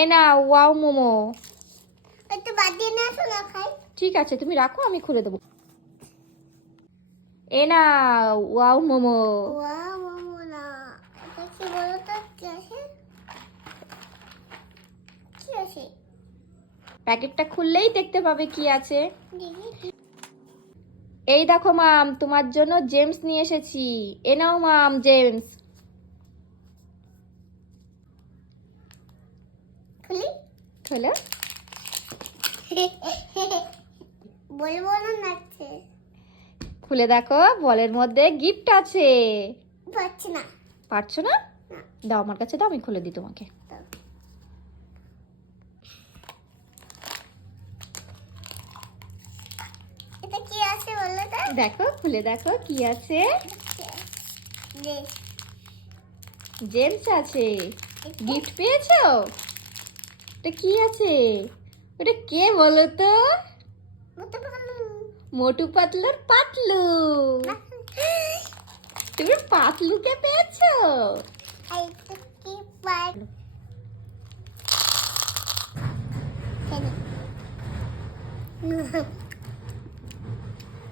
এ না ওয়াও মোমো। একটু বাদ দিয়ে না আসো না খাই। ঠিক আছে তুমি রাখো আমি খুলে দেবো। এ না ওয়াও মোমো। ওয়া মোমো না। এটা কি বলো তো কি আছে? কি আছে? প্যাকেটটা খুললেই দেখতে পাবে কি আছে। এই দেখো মাম তোমার জন্য জেমস নিয়ে এসেছি। এ নাও মাম জেমস। খুলি। হলো বলব না নাচছে। খুলে দেখো বলের মধ্যে গিফট আছে। পাচ্ছি না। পারছ না। দাও আমার কাছে দাও আমি খুলে দিই তোমাকে। এটা কি আছে বলো তো? দেখো খুলে দেখো কি আছে? জেমস আছে। গিফট পেয়েছ? ওটা কি আছে? ওটা কে বলো তো? মোটু পাতলুর পাতলু। তুমি পাতলু কে পেয়েছ? পাতলু